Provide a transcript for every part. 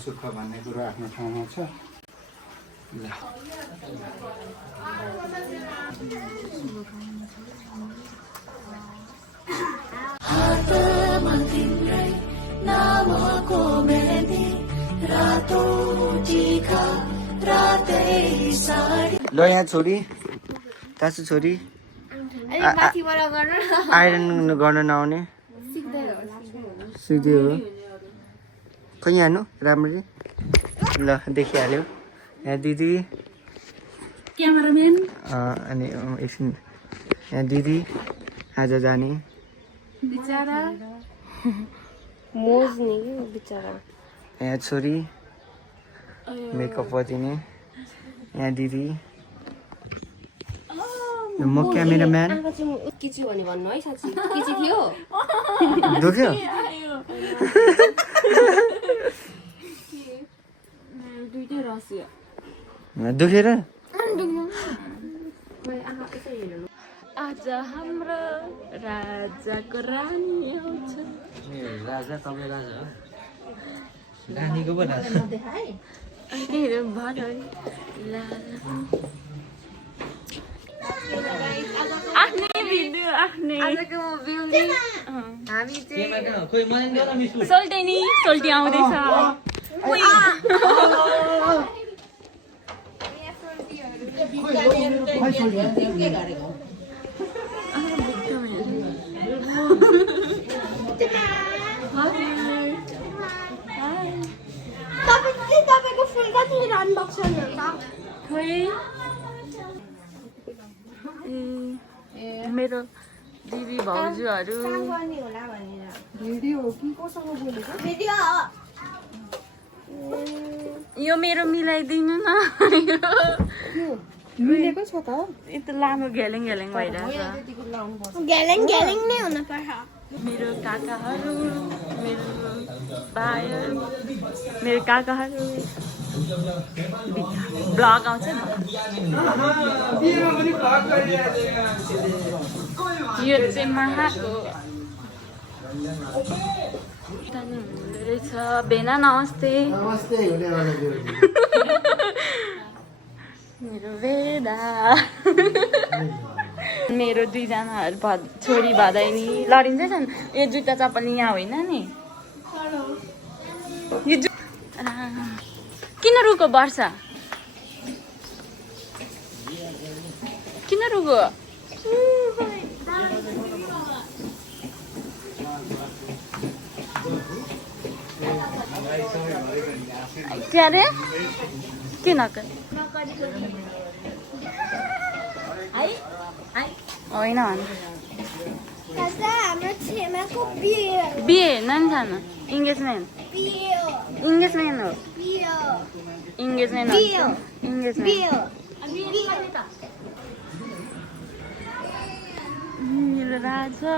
सुख भन्ने कुरो आफ्नो ठाउँमा छ। ल ल यहाँ छोरी तासु छोरी आइरन गर्न नआउने सिक्दै हो खै हाल्नु राम्ररी ल देखिहाल्यो यहाँ दिदी क्यामेराम्यान अनि एकछिन यहाँ दिदी आज जाने बिचारा मोज नि बिचारा यहाँ छोरी मेकअप गरिदिने यहाँ दिदी म क्यामेराम्यान किच्यो भने भन्नु है साँच्ची किची थियो दुख्यो दुईटै रस्यो दुखेर आज हाम्रो राजाको रानी आउँछ राजा तपाईँ राजा हो रानीको पो राजा आफ्नै भिडियो आफ्नै हामी चाहिँ सोल्टेनी सोल्टी आउँदैछ तपाईको फुल कति अनबक्स गर्नुहुन्छ मेरो दिदी भाउजूहरू यो मेरो मिलाइदिनु न मिलेको छ त यस्तो लामो घ्यालेङ घ्यालेङ भइरहेछ ग्यालेङ ग्यालेङ नै हुन पर्छ मेरो काकाहरू मेरो भाइहरू मेरो काकाहरू ब्लग आउँछ नि यो चाहिँ महाको रहेछ बेना नमस्ते मेरो बेदा मेरो दुईजनाहरू छोरी भदैनी लडिँदैछन् यो जुत्ता चप्पल यहाँ होइन नि यो किन रुको वर्षा किन रुको क्या रे के नकर होइन हाम्रो छेमाको बिहे बिहे नानी खानु इङ्गेजमेन्ट इङ्गेजमेन्ट हो इङ्गेजमेन्ट हो इङ्गेजमेन्ट मेरो राजा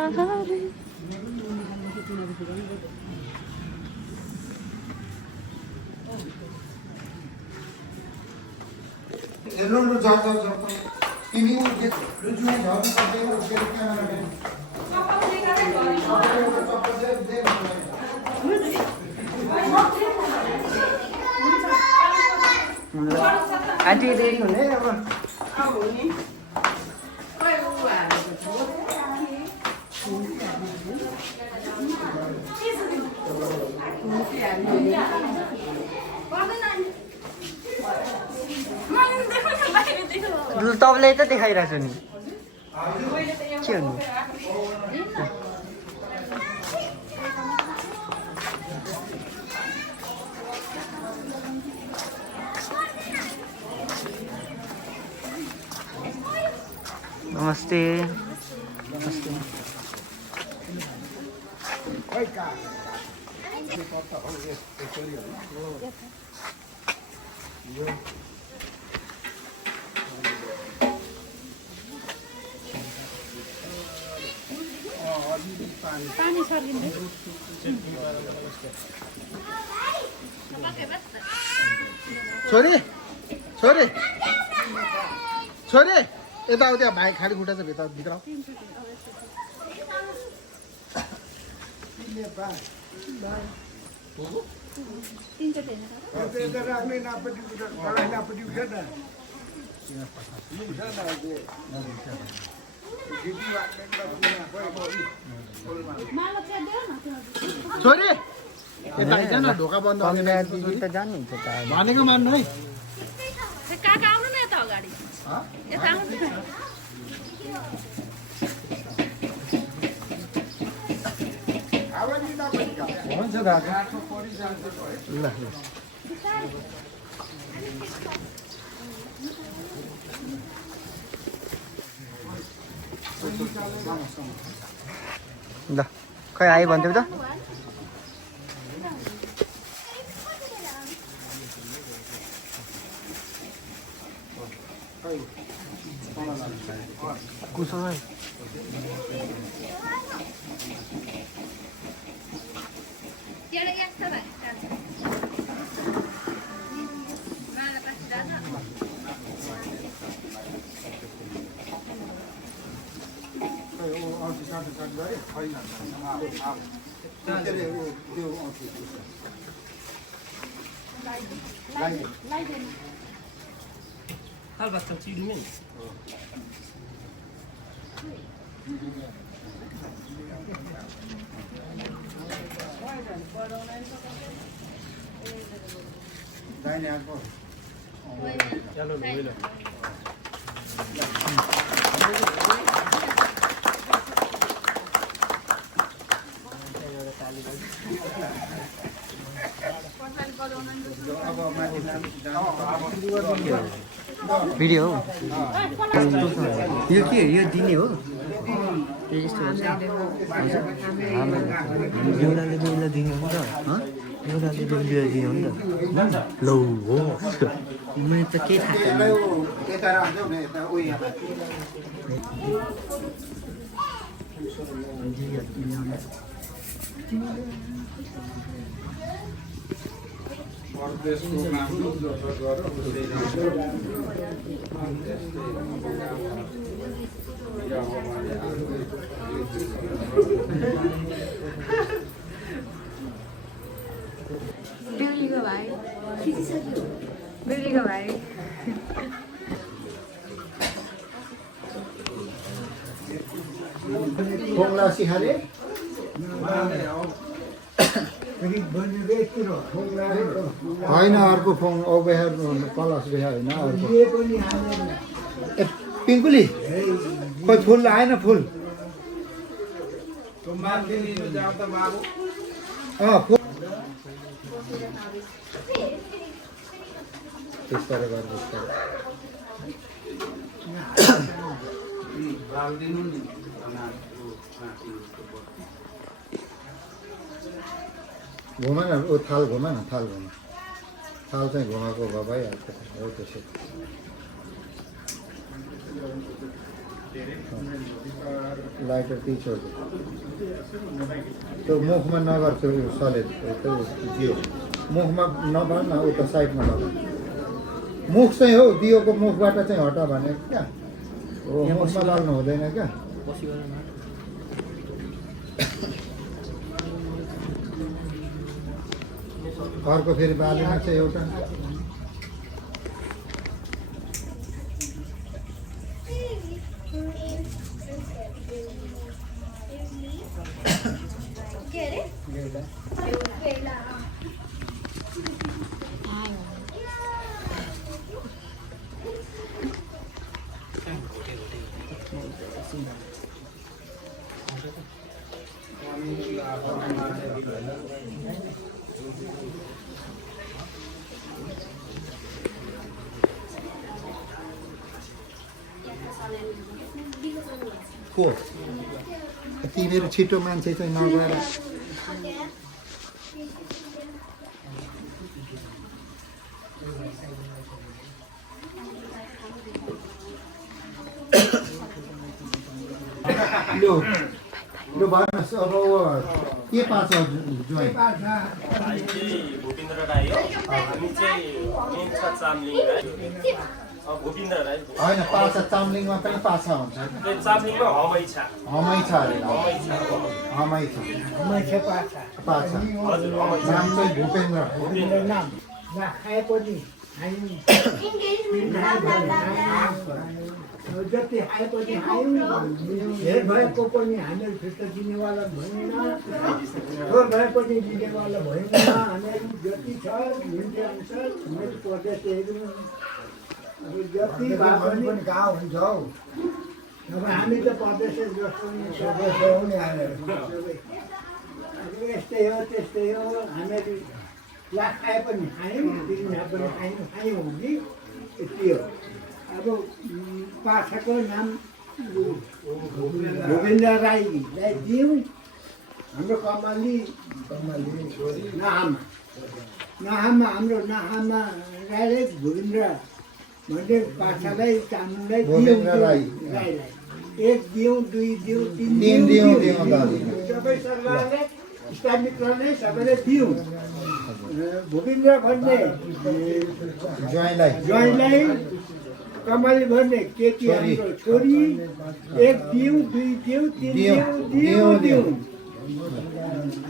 आन्टी रेडी हुने अब तपाईँलाई त देखाइरहेको छु नि के हुनु नमस्ते नमस्ते पानी सर्किँदै छोरी छोरी छोरी यताउति भाइ खाली खुट्टा चाहिँ भित्र छोरी यता आइज न ढोका बन्द कमला दिदी त जानुहुन्छ त अब। भनेको मान्नु है काका आउनु न यता अगाडि यता आउनु न। हुन्छ दाजु ल ल ल खै आयो भन्थ्यौ त कुसँग भिडियो हो यो के यो दिने हो ए यस्तो हुन्छ एउटाले बेला दिने हो नि त एउटाले बेला दिने हो नि त लौ हो मैले त के थाहा छैन बिल्लीको भाइ बिल्लीको भाइ खोङ्ला सिखाले होइन अर्को फोन औबेहार पलास बेहा होइन अर्को ए पिङ्कुली खोइ फुल आएन फुल फुल बिस्तारै गर बिस्तारै घुमा न ओ थाल घुमा न थाल घुमा थाल चाहिँ घुमाएको भए भइहाल्छ हो त्यसो लाइटर त्यही छोड्यो त्यो मुखमा नगर त्यो सलेद त्यो दियो मुखमा नभन न उता साइडमा नभन मुख चाहिँ हो दियोको मुखबाट चाहिँ हटा भनेको क्या हो मुखमा लाल्नु हुँदैन क्या अर्को फेरि बालीमा चाहिँ एउटा को तिमीहरू छिटो मान्छे चाहिँ नगएर लु लु भन्नुहोस् अब के पार्छ ज्वाइँ भूपेन्द्र राई हो हामी चाहिँ मेन छ चामलिङ राई भूपिन्द्र राई होइन पाछा चामलिङमा पनि पाछा हुन्छ चाप्लिङमा हमैछा हमैछा अरे हमैछा पाछा हजुर हमैछा नाम चाहिँ भूपेन्द्र जति आएपछि आयौँ धेर भएको पनि हामीहरू फिर्ता दिनेवाला भएन थोर भएपछि दिनेवाला भएन हामीहरू जति छ हिँड्ने अनुसार हिँड्नु पर्दैछ हेर्नु अब जति भए पनि गाउँ हुन्छ हौ अब हामी त प्रदेश जस्तो सबै नि हामीहरू अब यस्तै हो त्यस्तै हो हामीहरू लाख खाए पनि खायौँ 3 लाख पनि खायौँ कि यति हो अब पाठाको नाम भूपेन्द्र राईलाई दियौँ हाम्रो कमली नहामा हाम्रो नहामा राईलाई भूपेन्द्र भन्ने पाठालाई चामललाई राईलाई 1 दियौँ 2 दियौँ 3 दियौँ सबै सरकारले इष्टमित्रले सबैले दियौँ भूपेन्द्र भन्ने ज्वाइँलाई कमली भन्ने केटी हाम्रो छोरी 1 दियौँ 2 दियौँ 3 दियौँ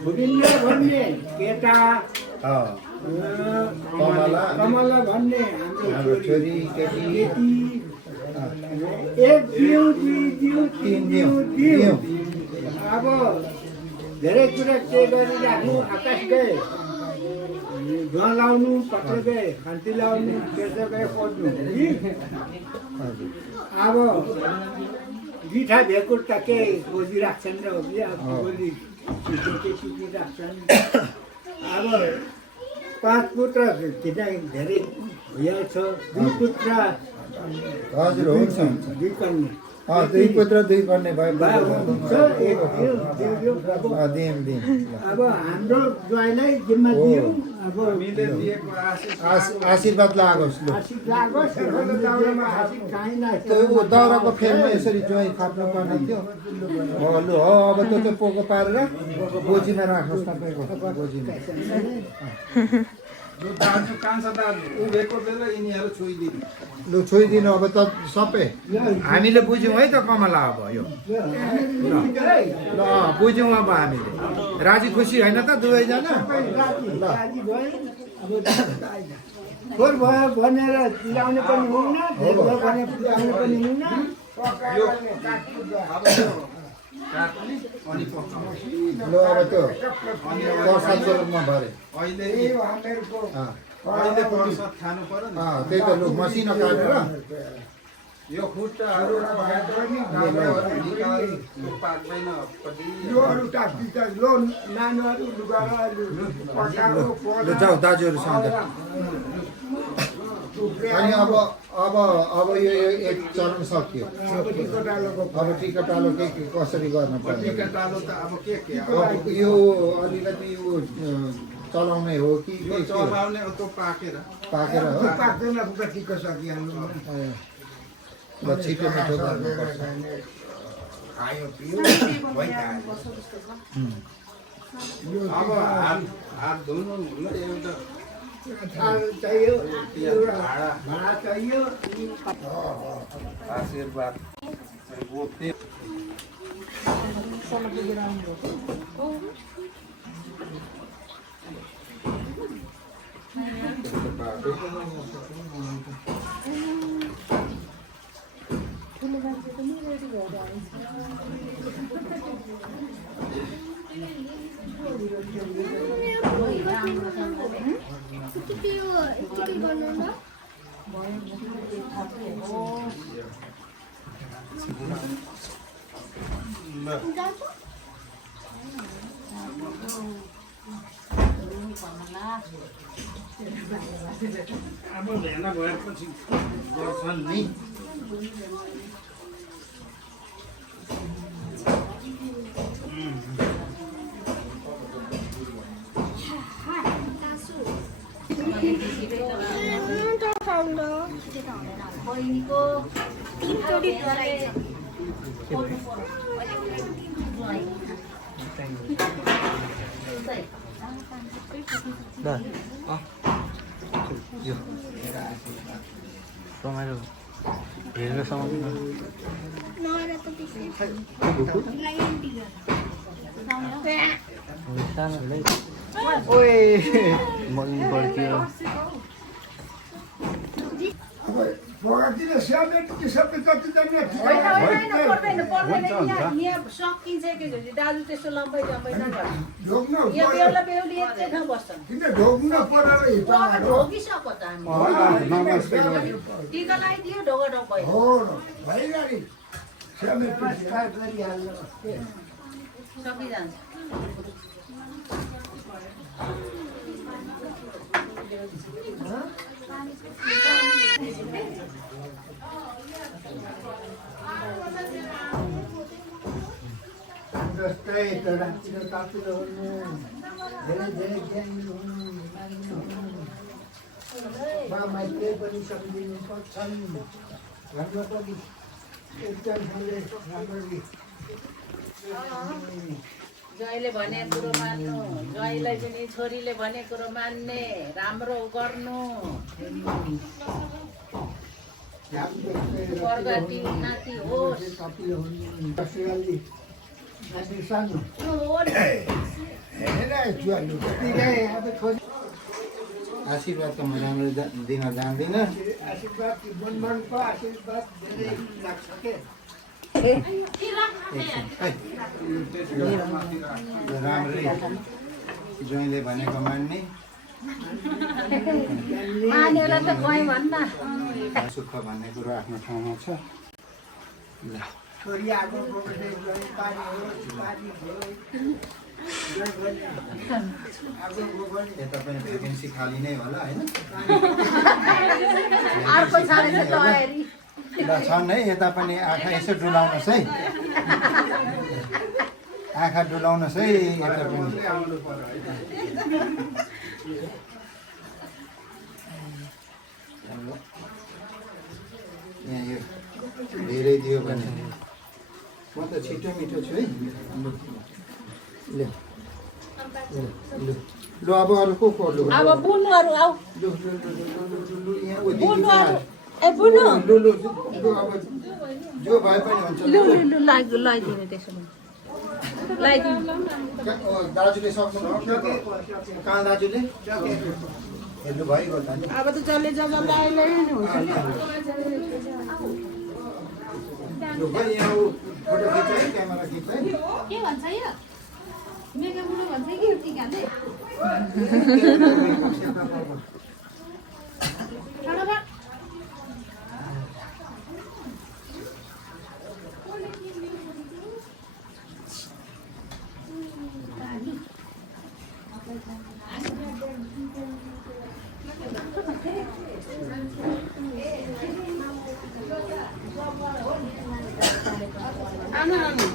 भूपेन्द्र भन्ने केटा कमला भन्ने हाम्रो छोरी केटी 1 दियौँ 2 दियौँ 3 दियौँ अब धेरै कुरा के गरिराख्नु आकाश गए धुवा लाउनु पत्र गए खान्ती लाउनु त्यसो गए पढ्नु कि अब बिठा भेकुर त के खोजिराख्छन् र हो कि अब भोलि राख्छन् अब 5 पुत्र किन धेरै भइहाल्छ 2 पुत्र हजुर हुन्छ 2 कन्या 2 पुत्र 2 कन्या भयो अब हाम्रो ज्वाइँलाई जिम्मा दियौँ अब आशीर्वाद लागोस् दाउराको फेरमा यसरी ज्वाइँ थाप्नु पर्ने थियो लु हो अब त्यो पोको पारेर गोजीमा राख्नुहोस् तपाईँको गोजीमा लु छोइदिनु अब त सबै हामीले बुझ्यौँ है त कमला अब यो ल बुझ्यौँ अब हामीले राजी खुसी होइन त दुवैजना ल थोर भयो भनेर ल्याउने पनि हुन्न धेर भयो भने ल्याउने पनि हुन्न ल अब त्यो प्रसादको रूपमा भरे त्यही त लु मसिनो काटेर यो खुट्टाहरू ल जाऊ दाजुहरूसँग अनि अब यो एक चरण सक्यो अब टिकटालो के कसरी गर्न पर्ने अब यो अलिकति यो चलाउने हो कि चलाउने त्यो पाकेर हो पाक्दैन टिका सकिहाल्नु ल छिटो मिठो गर्नुपर्छ खायो पियो अब हात धुनु एउटा चाहियो भाडा चाहियो आशीर्वाद अब भेला भएपछि गर्छन् नि रमाइलो हेरेर समाउनु नआएर त त्यसै सानो ओए मन बढ्क्यो बगातिर स्यामेट कि सबै कतिजना सकिन्छ कि दाजु त्यस्तो लम्बाइ जम्बाइ नगर्नु ढोग्नु यहाँ बेहुला बेहुली एकै ठाउँ बस्छन् किन ढोग्नु परेर हिँड्नु ढोगिसक्यो त हामी टिका लगाइदियो ढोगा ढोग भयो हो भइगरी स्यामेट गरिहाल्नु सकिजान्छ जस्तै त रातिर तापिलो हुनु धेरै धेरै ज्ञानी हुनु मानिनु हुनु माइते पनि सम्झिनु पर्छन् घरमा पनि एकजनाले राम्ररी ज्वाइँले भने कुरो मान्नु ज्वाइँलाई पनि छोरीले भने कुरो मान्ने राम्रो गर्नु वर्गती नाति होस् तापिलो हुनु कसैले नाति सानो हेर ज्वाइँले कतिलाई अब खोज आशीर्वाद त म राम्रो दिन जान्दिनँ आशीर्वाद मनमनको आशीर्वाद धेरै लाग्छ के राम्ररी ज्वाइँले भनेको मान्ने मानेला त कहीँ भन्न सुख भन्ने कुरो आफ्नो ठाउँमा छ ल छोरी आगो बोक्दै गए पानी हो पानी भयो आगो बोक्ने यता पनि भ्याकेन्सी खाली नै होला होइन अर्को छाडेछ तयारी ल छन् है यता पनि आँखा यसो डुलाउनुहोस् है आँखा डुलाउनुहोस् है यता पनि यहाँ यो धेरै दियो भने म त छिटो मिठो छु है ल ल अब अरू को लु अब बुन्नुहरू आऊ लु यहाँ उयो बुन्नुहरू ए बुन्नु लु लु लु अब जो भए पनि हुन्छ लु लु लु लगाइदिनु त्यसो भने लगाइदिनु दाजुले सक्नु कहाँ दाजुले हेर्नु भइगयो त नि अब त जसले जब लगाइले हुन्छ लु भाइ यहाँ फोटो खिच्छ है क्यामेरा खिच्छ है के भन्छ यो मेगा बुढो भन्छ कि टिकाले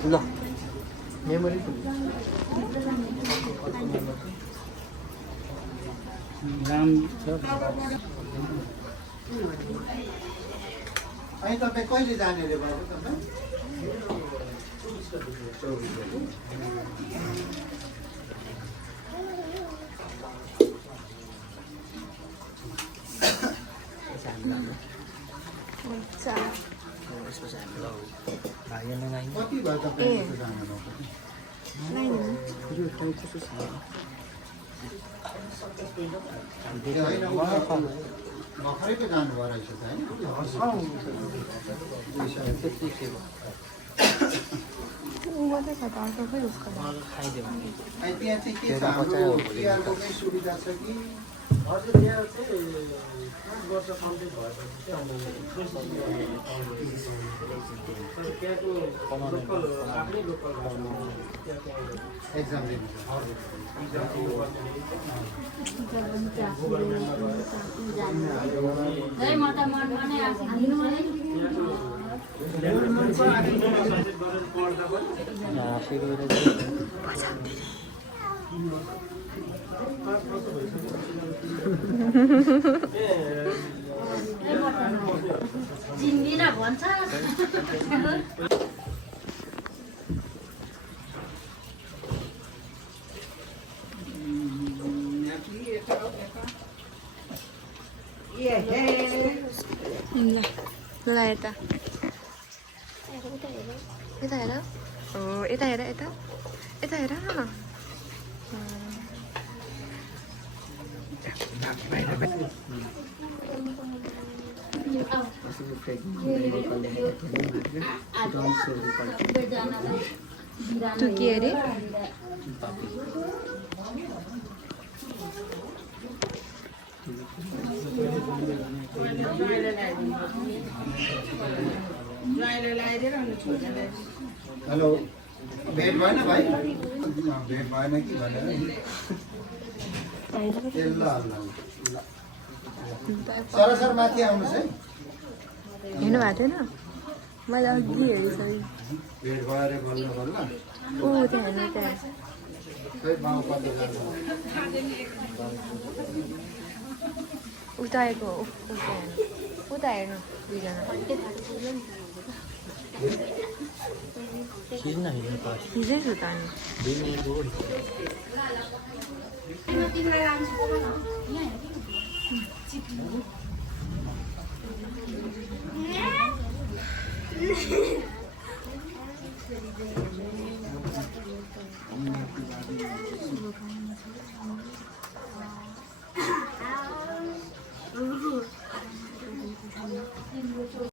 ल मेमोरी अनि तपाईँ कहिले जाने रे बाबु तपाईँ भाइ लगाइन्छ कति भयो तपाईँ जानु भर्खरै पो जानुभयो रहेछ त होइन खाइदियो भने अनि त्यहाँ चाहिँ के छ हाम्रो चियाको नै सुविधा छ कि हजुर यहाँ चाहिँ 5 वर्ष कम्प्लिट भएपछि चाहिँ त्यहाँको लोकल आफ्नै लोकल एक्जाम दिनु जिन्दिन भन्छ ल यता यता हेर हो यता हेर यता यता हेर न तँ के अरे हेलो भेट भएन भाइ भेट भएन कि भनेर ए ल सर माथि आउनुहोस् है हेर्नु भएको थिएन मैले अघि हेरिसकेँ भेट भयो अरे बल्ल बल्ल ऊ त्यहाँ हेर्नु त्यहाँ खै बाउ कति लाग्यो उता आएको उता हेर्नु उता हेर्नु दुईजना खिच्न हिँड्नु पर्छ हिजै छु त अनि 2 मिनेट हो